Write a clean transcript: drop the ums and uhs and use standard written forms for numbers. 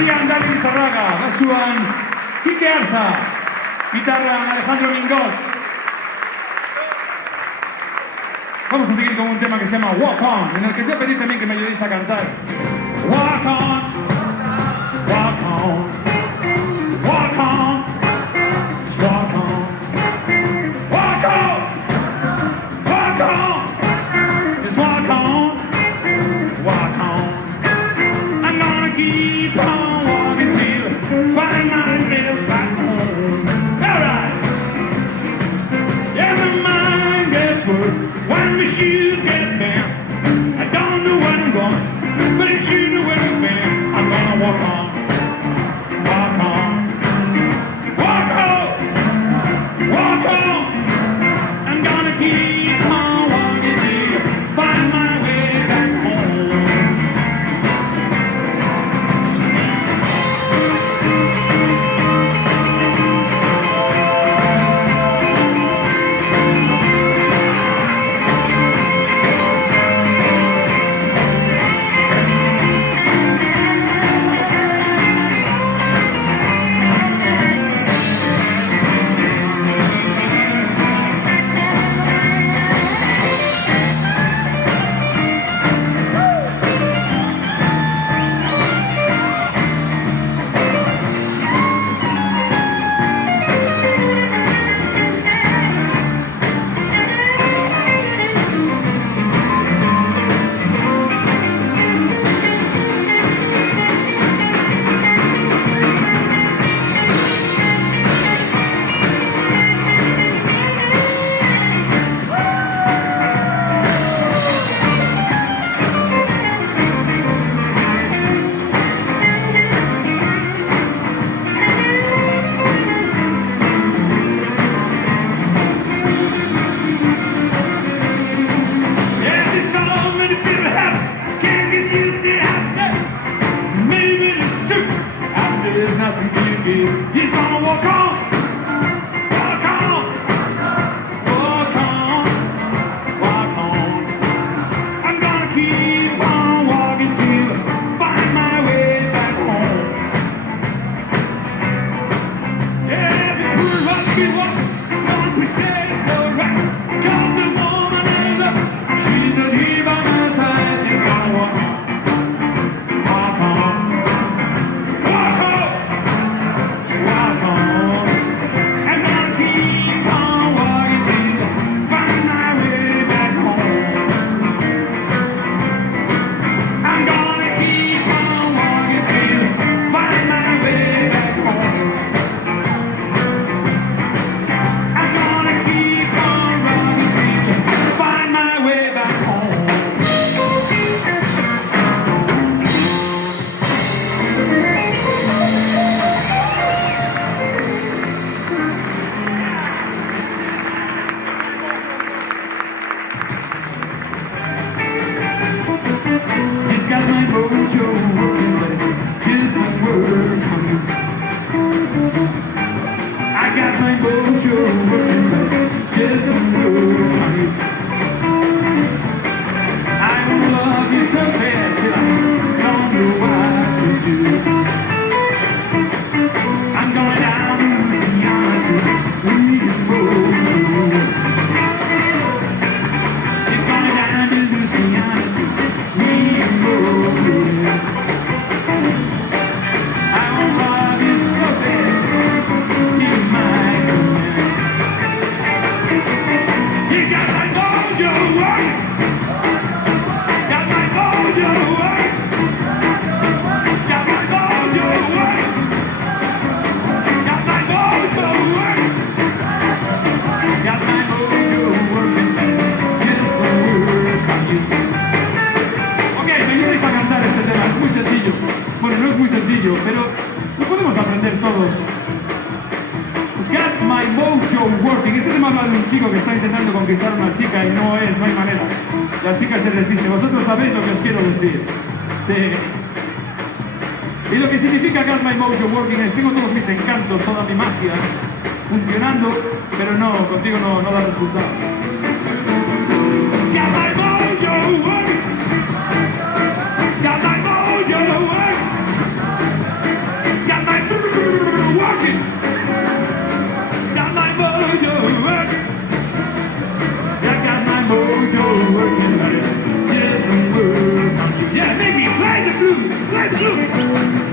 batería Andale Lizarraga, basuan Quique Arza, guitarra Alejandro Mingot. Vamos a seguir con un tema que se llama Walk On, en el que te voy a pedir también que me ayudéis a cantar. Walk on, walk on, walk on, just walk on, walk on, walk on, just walk on, walk on. I'm gonna keep on walking till I find myself back home. All right. Yeah, my mind gets worse when my shoes get down. I don't know where I'm going, but it's you know where I've been. I'm gonna walk on, walk on, walk on, walk on. I'm gonna keep on walking till I find my way back home. There's nothing to be. He's gonna walk on, walk on, walk on, walk on. I'm gonna keep on walking till I find my way back home. Yeah, people must be what don't we say the right? 'Cause the woman I love, she's not here by my side. He's gonna walk on, walk on. Pero lo podemos aprender todos. Got my mojo working. Este tema habla de un chico que está intentando conquistar a una chica y no hay manera. La chica se resiste. Vosotros sabéis lo que os quiero decir. Sí. Y lo que significa Got my mojo working es tengo todos mis encantos, toda mi magia funcionando, pero no, contigo no da resultado. Got my mojo working. Got my mojo working. right, look.